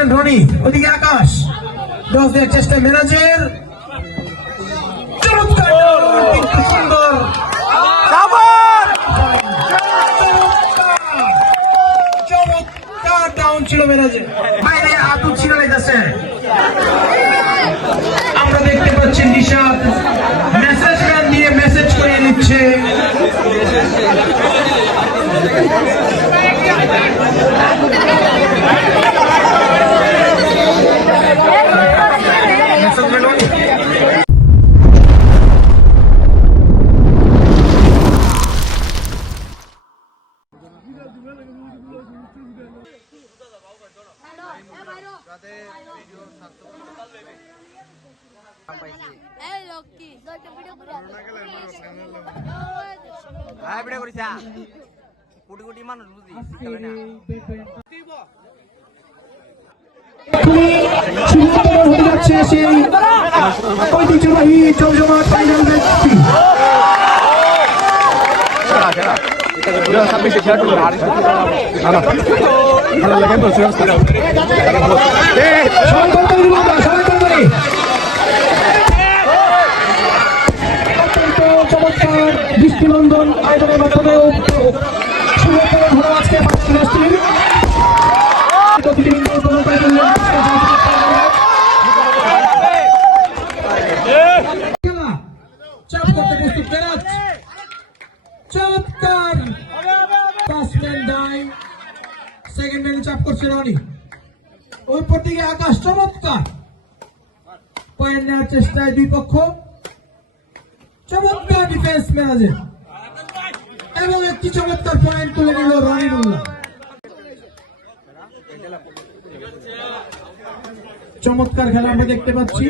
Batsman Roni, ওদিকে আকাশ, 10 দেওয়ার চেষ্টা মেরাজের, চমৎকার কিন্তু সুন্দর চমৎকার ডাউন ছিল মেরাজের, বাইরে আতুল ছিল লেগেছে। আমরা দেখতে পাচ্ছি নিশাদ মেসেজ ম্যান দিয়ে মেসেজ করে নিচ্ছে। কোটি কোটি মানুষ বুঝি হতে যাচ্ছে সেই ঐতিহ্যবাহী জমজমাট ফাইনাল ম্যাচটি। চমৎকার দৃষ্টিনন্দন আয়োজনের মাধ্যমে আজকে চাপ করতে প্রস্তুত মেরাজ, চমৎকার ব্যাটসম্যান ডাই, সেকেন্ড ম্যানে চাপ করছে রনি, ওই পর দিকে আকাশ, চমৎকার পয়েন্ট নেওয়ার চেষ্টায় দুই পক্ষ, চমৎকার ডিফেন্স মেরাজের এবং একটি চমৎকার পয়েন্ট তুলে নিল রনিনুল্লাহ। চমৎকার খেলা আমরা দেখতে পাচ্ছি।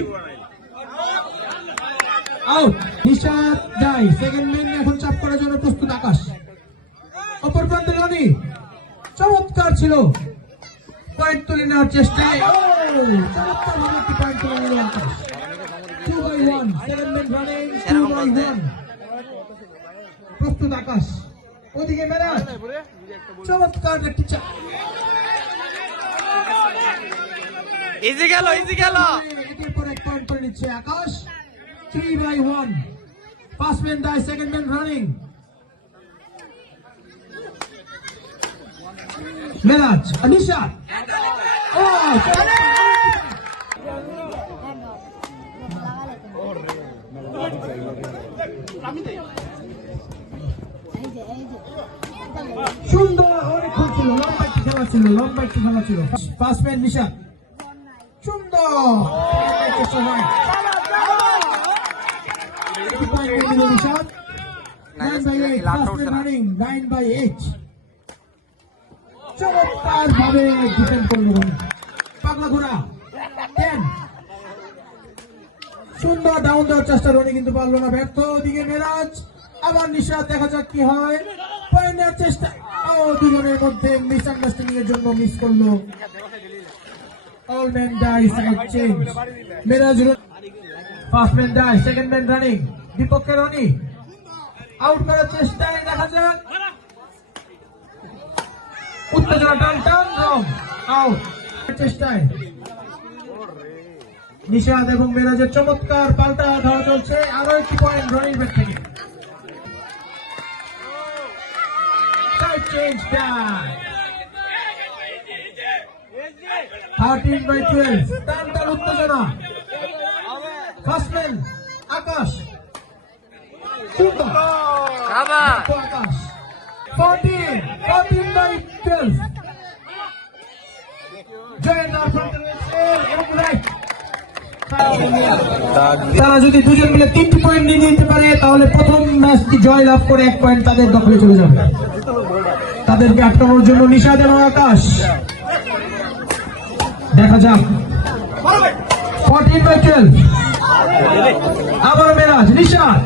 Out Nishad die, second man এখন চাপ করার জন্য প্রস্তুত আকাশ, অপর প্রান্তে রনি, চমৎকার ছিল পয়েন্ট তুলে নেওয়ার চেষ্টায়, চমৎকার ভাবে একটি পয়েন্ট তুলে নিল আকাশ। 2/1, সেকেন্ড ম্যান রানিং, 2/1 প্রস্তুত আকাশ, ওদিকে মেরাজ, চমৎকার একটি চাপ, ইজি গেল একের পর এক পয়েন্ট করে নিচ্ছে আকাশ। 3/1, first man die, second man running, মেরাজ, নিশাদ, সুন্দর অনেকক্ষণ ছিল, লম্বা একটি খেলা ছিল, ফার্স্ট ম্যান নিশাদ, সুন্দর নিশাদ, 9/8, ফার্স্ট ম্যান রানিং, 9/8 চমৎকার ভাবে ডিফেন্ড করলো পাগলা ঘোড়া, 10 সুন্দর ডাউন দেওয়ার চেষ্টা রনি কিন্তু পারলো না, ব্যর্থ। ওদিকে মেরাজ, আবার নিশাদ, দেখা যাক কি হয়, পয়েন্ট নেওয়ার চেষ্টা, দুজনের মধ্যে মিসআন্ডারস্ট্যান্ডিং এর জন্য মিস করলো। All man die, side change, মেরাজ, first man die, second man running, বিপক্ষে রনি, আউট করার চেষ্টায়, দেখা যাক, উত্তেজনা, টান রং, আউট চেষ্টায় নিশাদ এবং মেরাজের চমৎকার পাল্টা ধাওয়া চলছে, আরো একটি পয়েন্ট রনির ব্যাট থেকে। সাইড চেঞ্জ, 13/12, টান উত্তেজনা, ফার্স্ট ম্যান আকাশ, সুন্দর আকাশ, 14/12 তারা যদি দুজন মিলে 3টি পয়েন্ট নিয়ে নিতে পারে তাহলে প্রথম ম্যাচটি জয় লাভ করে 1 পয়েন্ট তাদের দখলে চলে যাবে। তাদেরকে আটকানোর জন্য নিশাদ এবং আকাশ, দেখা যাক, 14/12 আবার মেরাজ, নিশাদ,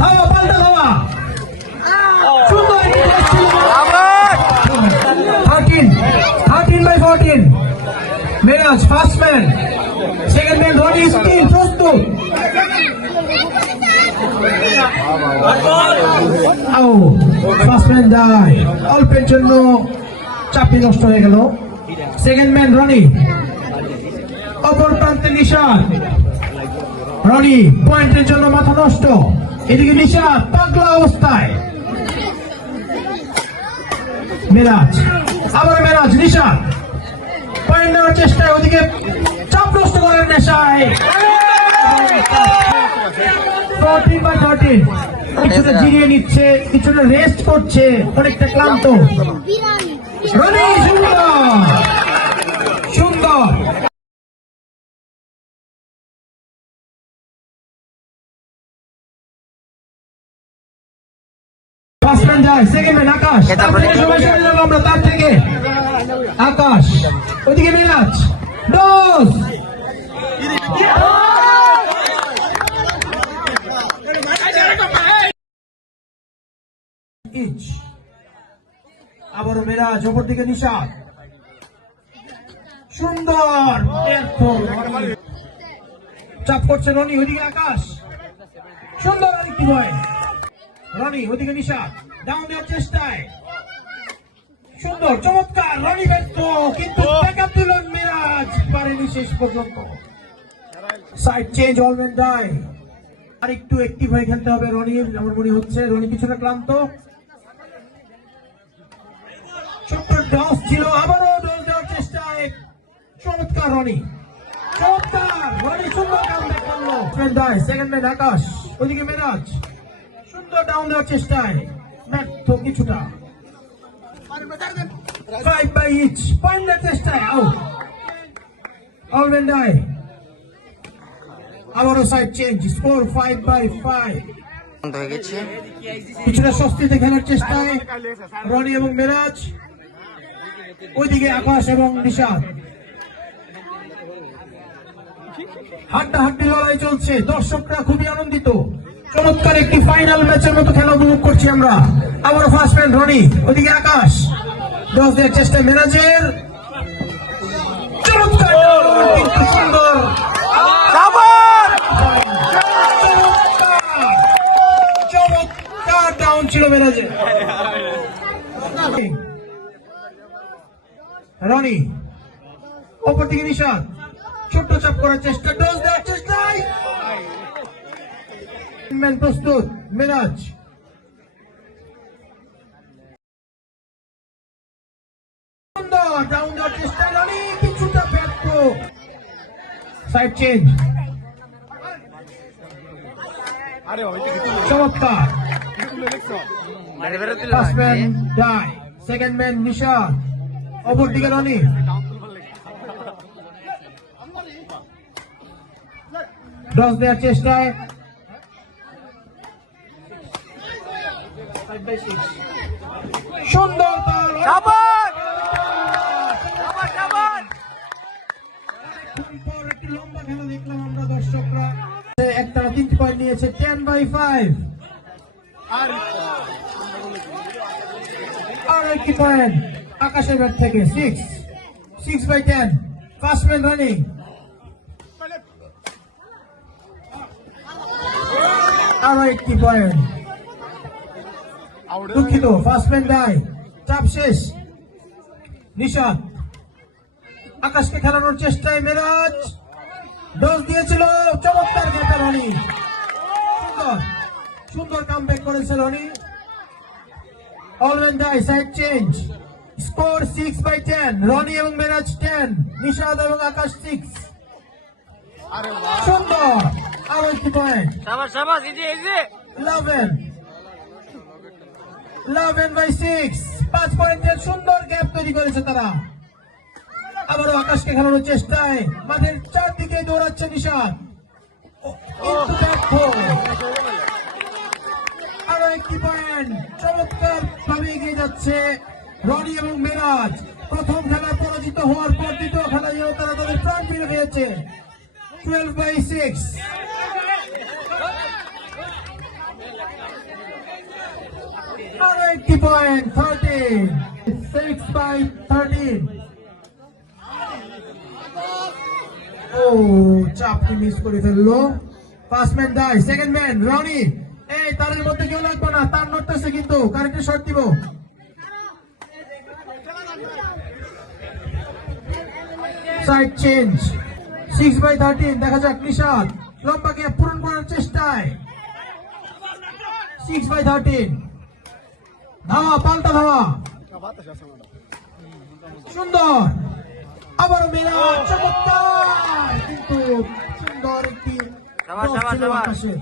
ধাওয়া, পাল্টা ধাওয়া, সুন্দর 13/14 Meraj, first man, second man Rony, still প্রস্তুত, ফার্স্ট ম্যান যায়, অল্পের জন্য চাপি নষ্ট হয়ে গেল। সেকেন্ড ম্যান রনি, অপর প্রান্তে নিশাদ। রনি পয়েন্টের জন্য মাথা নষ্ট, এদিকে নিশাদ পাগলা অবস্থায়। মেরাজ, আবার মেরাজ, নিশাদ পয়েন্ট নেওয়ার চেষ্টায়, ওদিকে চাপ নষ্ট করার নেশায়। 14/13 কিছুটা জিরিয়ে নিচ্ছে, কিছুটা রেস্ট করছে, অনেকটা ক্লান্ত। রনি সুন্দর সুন্দর। ফার্স্ট ম্যান যায়, সেকেন্ড ম্যান আকাশ। তার থেকে সময় শুরু করলাম আমরা, তার থেকে আকাশ, ওইদিকে মিরাজ, ডোজ। ইচ, আবারও মিরাজ, অপর দিকে নিশাদ। সুন্দর চাপ করছে রনি, ওইদিকে আকাশ। সুন্দর আরেকটি পয়েন্ট রনি, ওইদিকে নিশাদ ডাউন দেওয়ার চেষ্টায়। সুন্দর, চমৎকার, রনি ব্যর্থ, কিন্তু ব্যাকআপ দিলেন মিরাজ, পারেনি শেষ পর্যন্ত। Side change, অলম্যান die. আর একটু অ্যাক্টিভ হয়ে খেলতে হবে রনির, আমার মনে হচ্ছে। রনি কিছুটা ক্লান্ত। ছোট্ট ডস ছিল, আবারও ডস দেওয়ার চেষ্টায়। চমৎকার রনি, চমৎকার রনি, সুন্দর কামব্যাক করলো। সেকেন্ড ম্যান আকাশ, ওইদিকে মিরাজ সুন্দর ডাউন দেওয়ার চেষ্টায়, ব্যর্থ কিছুটা। 5/each, পয়েন্টের চেষ্টায় আউট। অলম্যান ডাই, আবারও সাইড চেঞ্জ, স্কোর 5/5। বন্ধ হয়ে গেছে। কিছুটা স্বস্তিতে খেলার চেষ্টায় রনি এবং মিরাজ, ওইদিকে আকাশ এবং নিশাদ। হাড্ডাহাড্ডি লড়াই চলছে, দর্শকরা খুবই আনন্দিত। চমৎকার একটি ফাইনাল ম্যাচের মতো খেলা উপভোগ করছি আমরা। আবার ফার্স্ট ম্যান রনি, ওইদিকে আকাশ, 10 দেওয়ার চেষ্টায় মিরাজের। চমৎকার, কিন্তু সুন্দর। চমৎকার ডাউন ছিল মিরাজের। রনি, অপর দিকে নিশাদ, ছোট্ট চাপ করার চেষ্টা, ডোজ দেওয়ার চেষ্টায়। ম্যান প্রস্তুত, মিরাজ সুন্দর ডাউন দেওয়ার চেষ্টা, রনি কিছুটা ব্যর্থ। সাইড চেঞ্জ, চমৎকার। First man die, second man Nishad, অপর দিকে রনি। ডস দেওয়ার চেষ্টায়, 5/6 সুন্দর তাল। একটি লম্বা খেলা দেখলাম আমরা, দর্শকরা একটা 3 পয়েন্ট নিয়েছে। 10/5, আর একটি পয়েন্ট আকাশের ব্যাট থেকে। 6/10। ফার্স্ট ম্যান রানিং, আরো একটি পয়েন্ট। দুঃখিত, ফার্স্ট ম্যান ডাই, চাপ শেষ। নিশাদ আকাশকে খেলানোর চেষ্টায়, মিরাজ ডোজ দিয়েছিল, চমৎকার খেলতে রনি। সুন্দর সুন্দর কামব্যাক করেছে Roni. অলম্যান die, side change, score 6/10। Roni এবং মিরাজ 10, নিশাদ এবং আকাশ 6। সুন্দর, আরো একটি পয়েন্ট। 11/6, 5 পয়েন্টের সুন্দর গ্যাপ তৈরি করেছে তারা। আবারও আকাশকে খেলানোর চেষ্টায়, মাঠের চারদিকে দৌড়াচ্ছে নিশাদ, কিন্তু ব্যর্থ। আরো একটি পয়েন্ট, চমৎকার ভাবে এগিয়ে যাচ্ছে রনি এবং মিরাজ। প্রথম খেলা পরাজিত হওয়ার পর দ্বিতীয় খেলায়ও তারা তাদের প্রাণ ফিরে পেয়েছে। 12/6। আরো একটি পয়েন্ট, 13, 6/13। ও, চাপটি মিস করে ফেললো। First man die, second man Roni. এই তারের মধ্যে কেউ লাগবে না, তার নড়তেছে কিন্তু, কারেন্টের শর্ট দিব। সাইড চেঞ্জ 6/13 দেখা যাক নিশাদ লম্বা গ্যাপ পূরণ করার চেষ্টায় 6/13 ধাওয়া পাল্টা ধাওয়া সুন্দর আবারও মেরা চমৎকার কিন্তু সুন্দর একটি শাবাশ, cross শাবাশ, ছিল শাবাশ। আকাশে।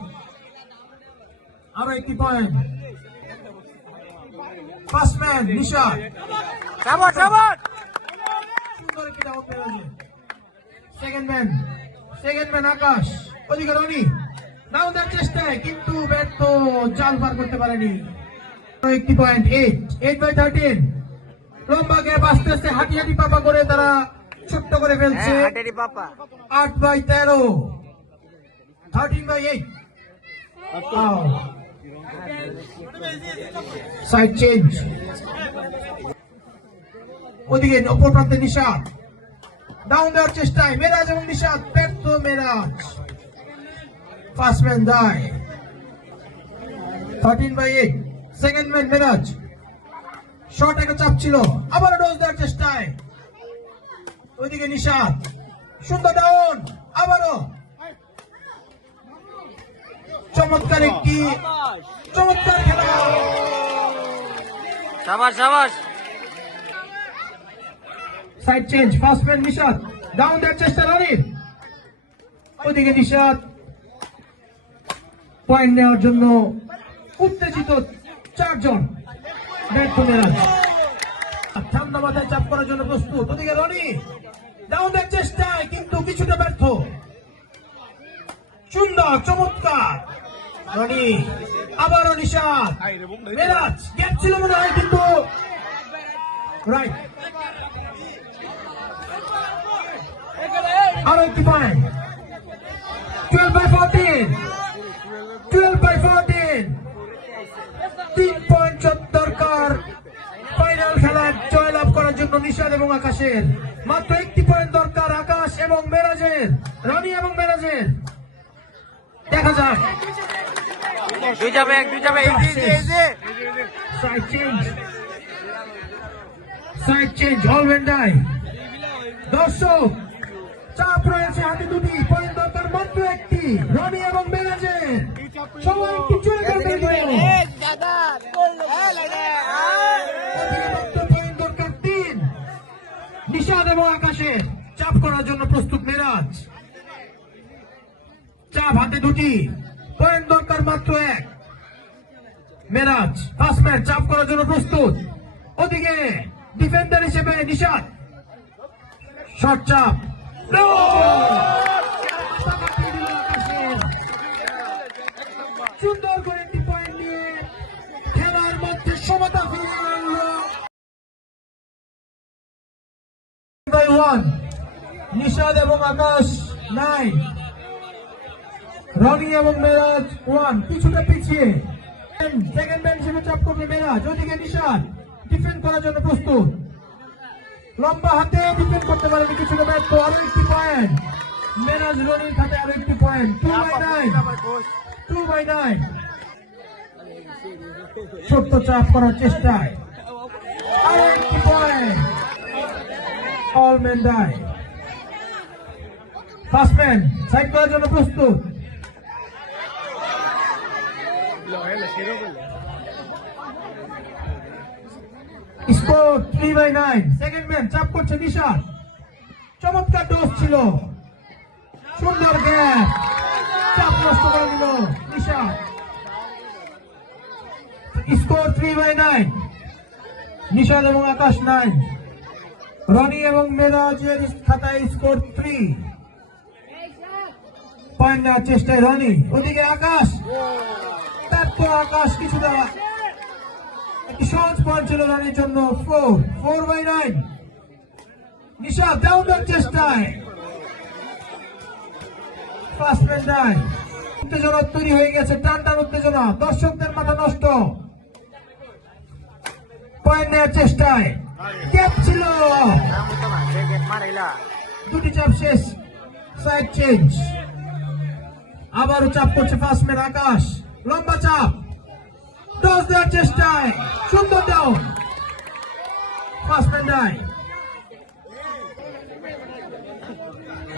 আরো একটি পয়েন্ট ফার্স্ট ম্যান নিশাদ সাবাস সাবাস সুন্দর একটি ডাউন পেয়েছে সেকেন্ড ম্যান আকাশ ওদিকে রনি ডাউন দেওয়ার চেষ্টায় কিন্তু ব্যর্থ জাল পার করতে পারেনি আরো একটি পয়েন্ট 8/13 লম্বা গ্যাপ আস্তে আস্তে হাঁটি হাঁটি পাপা করে তারা ছোট্ট করে ফেলছে হ্যাঁ হাটেরি পাপা 8/13 13/8 সাইড চেঞ্জ ওদিকে অপর প্রান্তে নিশাদ ডাউন দেওয়ার চেষ্টায় মেরাজ এবং নিশাদ ব্যর্থ মেরাজ ফার্স্ট ম্যান দায় 13/8 সেকেন্ড ম্যান মেরাজ শর্ট একটা চাপ ছিল আবার ডোজ দেওয়ার চেষ্টায় ওইদিকে নিশাদ সুন্দর ডাউন আবারও চমৎকার খেলা সাবাস সাবাস side change first man Nishad down দেওয়ার চেষ্টা রনির ওইদিকে নিশাদ পয়েন্ট নেওয়ার জন্য উত্তেজিত চারজন ব্যর্থ মেরাজ ঠান্ডা মাথায় চাপ করার জন্য প্রস্তুত ওদিকে রনি ডাউন দেওয়ার চেষ্টায় কিন্তু কিছুটা ব্যর্থ সুন্দর চমৎকার রনি আবারও নিশাদ মেরাজ গ্যাপ ছিল মনে হয় কিন্তু রাইট আরো একটি পয়েন্ট 12/14 3 পয়েন্ট দরকার ফাইনাল খেলায় জয়লাভ করার জন্য নিশাদ এবং আকাশের মাত্র একটি পয়েন্ট দরকার আকাশ এবং মেরাজের রনি এবং মেরাজের দেখা যাক দুই যাবে এই যে সাইড চেঞ্জ অলরেন্ডাই দর্শক চাপ রয়েছে হাতে দুটি পয়েন্ট দরকার মাত্র একটি রনি এবং মেরাজের সবাই একটি চুরি করতে দিল পয়েন্ট দরকার 3 নিশাদ এবং আকাশের চাপ করার জন্য প্রস্তুত মেরাজ চাপ হাতে দুটি পয়েন্ট দরকার মাত্র 1 মেরাজ ফার্স্ট ম্যাচ চাপ করার জন্য প্রস্তুত ওদিকে ডিফেন্ডার হিসেবে নিশাদ শর্ট চাপ সুন্দর করে একটি পয়েন্ট নিয়ে খেলার মধ্যে সমতা ফিরিয়ে আনলো 1 নিশাদ এবং আকাশ 9 রনি এবং মেরাজ 1 কিছুটা পিছিয়ে সেকেন্ড ম্যান হিসেবে চাপ করবে মেরাজ ওদিকে নিশাদ ডিফেন্ড করার জন্য প্রস্তুত লম্বা হাতে ডিফেন্ড করতে পারেনি কিছুটা ব্যর্থ আরো একটি পয়েন্ট মেরাজ রনির হাতে আরো একটি পয়েন্ট 2/9 ছোট্ট চাপ করার চেষ্টায় আরো একটি point all man die first man side করার জন্য প্রস্তুত স্কোর 3/9 সেকেন্ড ম্যান চাপ করছে নিশাদ চমৎকার ডোজ ছিল সুন্দর গ্যাপ চাপ নষ্ট করে দিল নিশাদ স্কোর 3/9 নিশাদ এবং আকাশ 9 রনি এবং মেরাজের খাতায় স্কোর 3 পয়েন্ট নেওয়ার চেষ্টায় রনি ওদিকে আকাশ তারপর আকাশ কিছুটা একটি সহজ পয়েন্ট ছিল রানির জন্য 4/9 নিশাদ ডাউন দেওয়ার চেষ্টায় ফার্স্ট ম্যান ডাই উত্তেজনা তৈরি হয়ে গেছে টান উত্তেজনা দর্শকদের মাথা নষ্ট পয়েন্ট নেওয়ার চেষ্টায় গ্যাপ ছিল দুটি চাপ শেষ সাইড চেঞ্জ আবারও চাপ করছে ফার্স্ট ম্যান আকাশ লম্বা চাপ টস দেওয়ার চেষ্টায় সুন্দর ডাউন ফার্স্ট ম্যান ডাই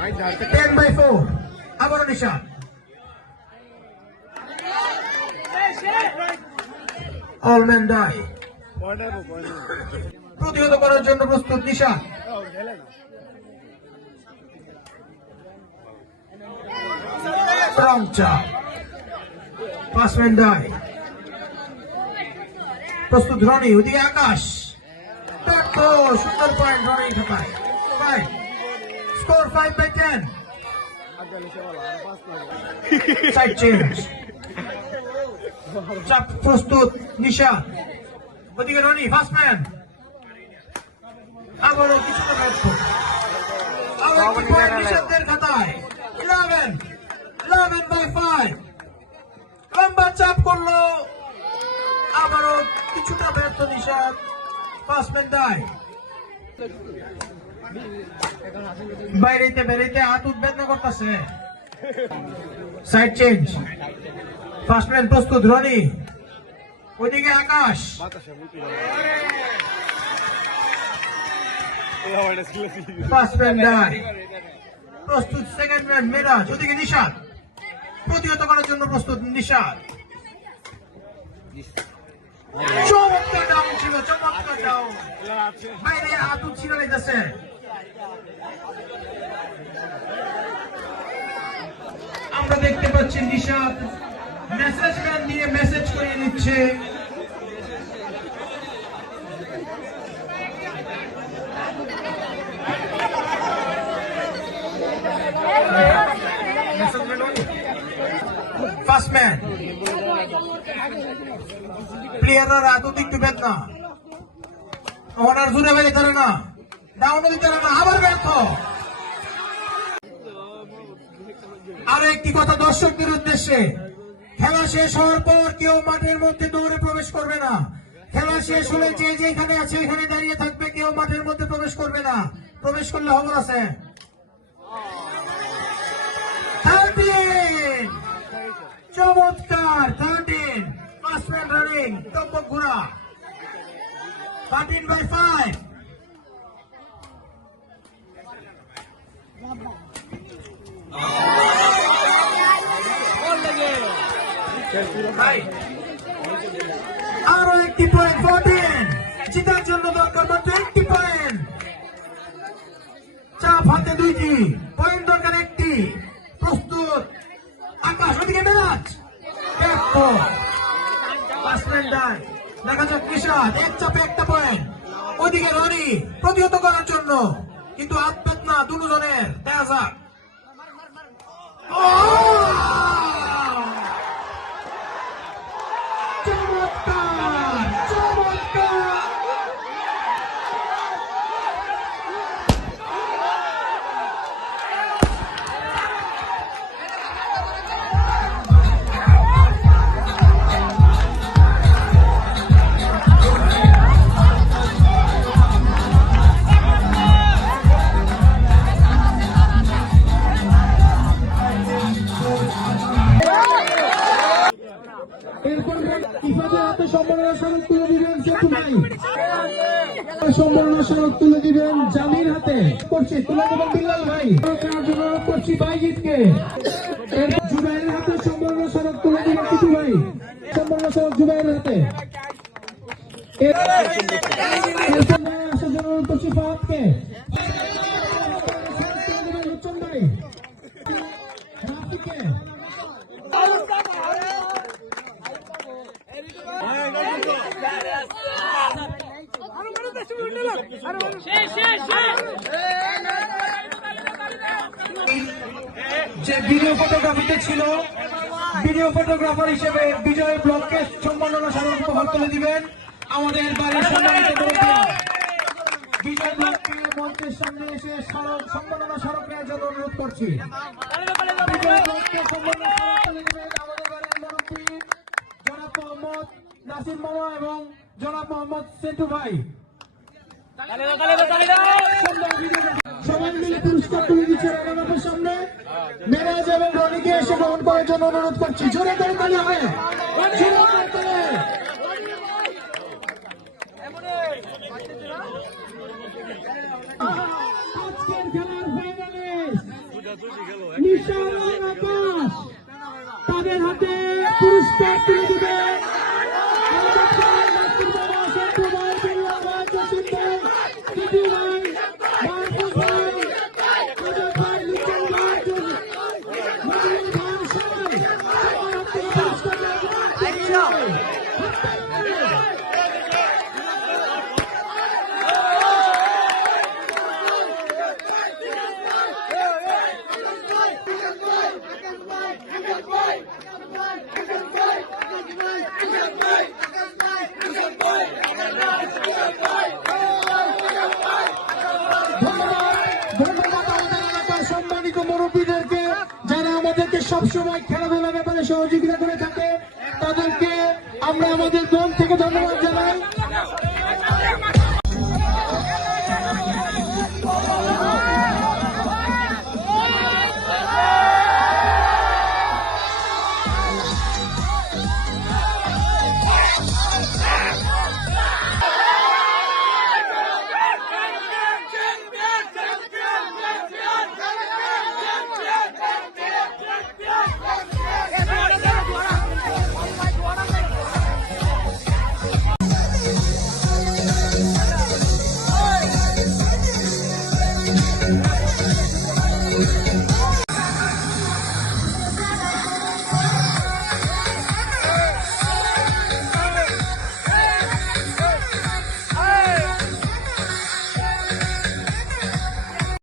10/4 আবারও নিশাদ অলম্যান ডাই প্রতিহত করার জন্য প্রস্তুত Nishad Strong chop. Passman die. প্রস্তুত রনি ওদিকে আকাশ ব্যর্থ সুন্দর পয়েন্ট রনি ঢাকায় 5 স্কোর 5/10 সাইড চেঞ্জ চাপ প্রস্তুত নিশাদ ওদিকে রনি ফাস্টম্যান আবারও কিছুটা ব্যর্থ আবার একটি পয়েন্ট নিশাদের খাতায় 11/5 লম্বা চাপ করলো আবারও কিছুটা ব্যর্থ নিশাদ ফাস্টম্যান দায় বাইরেতে বেরিতে হাত উদ্বেদন করতেছে সাইড চেঞ্জ ফাস্টম্যান প্রস্তুত রনি ওইদিকে আকাশ ফাস্টম্যান দায় প্রস্তুত সেকেন্ড ম্যান মেরাজ ওদিকে নিশাদ প্রতিহত করার জন্য প্রস্তুত নিশাদ চমৎকার ডাউন ছিল চমৎকার ডাউন বাইরে হাত ছিল লেগেছে আমরা দেখতে পাচ্ছি নিশাদ মেসেজ ম্যান দিয়ে মেসেজ করিয়ে নিচ্ছে ফাস্টম্যান প্লেয়াররা রাত দিকটু বেদনা ওনার জুড়ে বেড়ে তারা না ডাউন দিতে না আবার ব্যর্থ আরো একটি কথা দর্শকদের উদ্দেশ্যে খেলা শেষ হওয়ার পর কেউ মাঠের মধ্যে দৌড়ে প্রবেশ করবে না খেলা শেষ হলে যে যেখানে আছে এখানে দাঁড়িয়ে থাকবে কেউ মাঠের মধ্যে প্রবেশ করবে না প্রবেশ করলে খবর আছে 13 চমৎকার 13 ফাস্টম্যান রানিং টপক ঘোড়া 13/5 আরো একটি পয়েন্ট 14 জিতার জন্য দরকার মাত্র একটি পয়েন্ট চাপ হাতে দুইটি পয়েন্ট দরকার একটি প্রস্তুত আকাশ ওদিকে মেরাজ ব্যর্থ ফাস্টম্যান ডাই দেখা যাক নিশাদ এক চাপে একটা পয়েন্ট ওদিকে রনি প্রতিহত করার জন্য কিন্তু হাত বেদনা দুজনের দেখা যাক চমৎকার চমৎকার এরপর ইফাদের হাতে সম্মাননা স্মারক তুলে দিবেন সেতু ভাই সম্মাননা স্মারক তুলে দিবেন জামির হাতে করছি তুলে দেবেন বিল্লাল ভাই করছি বাইজিৎকে জুবাইরের হাতে সম্মাননা স্মারক তুলে দিবেন কিছু ভাই সম্মাননা স্মারক জুবাইরের হাতে আসার জন্য করছি ফাহাদকে লোচন ভাই রাফিকে যে ভিডিও ফটোগ্রাফিতে ছিল ভিডিও ফটোগ্রাফার হিসেবে বিজয় ব্লককে সম্মাননা স্মারক উপহার তুলে দিবেন আমাদের বাড়ির সম্মানিত মুরব্বী বিজয় ব্লককে মঞ্চের সামনে এসে সম্মাননা স্মারক নেওয়ার জন্য অনুরোধ করছি বিজয় ব্লককে সম্মাননা স্মারক তুলে দিবেন আমাদের বাড়ির মুরব্বী জনাব মোহাম্মদ নাসির মামা এবং জনাব মোহাম্মদ সেন্টু ভাই সবাই মিলে পুরস্কার তুলে দিচ্ছে রানার সামনে মেরাজ এবং রনিকে এসে গ্রহণ করার জন্য অনুরোধ করছি জোরে করে তালি হবে আজকের খেলার ফাইনালিস্ট নিশান আর আকাশ তাদের হাতে পুরস্কার তুলে দেবে। আমাদের চাই নাসির বাবা, সন্তু ভাই, বিল্লাল ভাই, জসিম ভাই, টিটু ভাই, মাহফুজ ভাই, রাজা ভাই, লিটন ভাই, মজিদ ভাই, সবাই সবার হাত থেকে পুরস্কার নেওয়া হবে। ধন্যবাদ আমাদের এলাকার সম্মানিত মুরব্বীদেরকে, যারা আমাদেরকে সবসময় খেলাধুলার ব্যাপারে সহযোগিতা করে থাকে। তাদেরকে আমরা আমাদের দল থেকে ধন্যবাদ জানাই।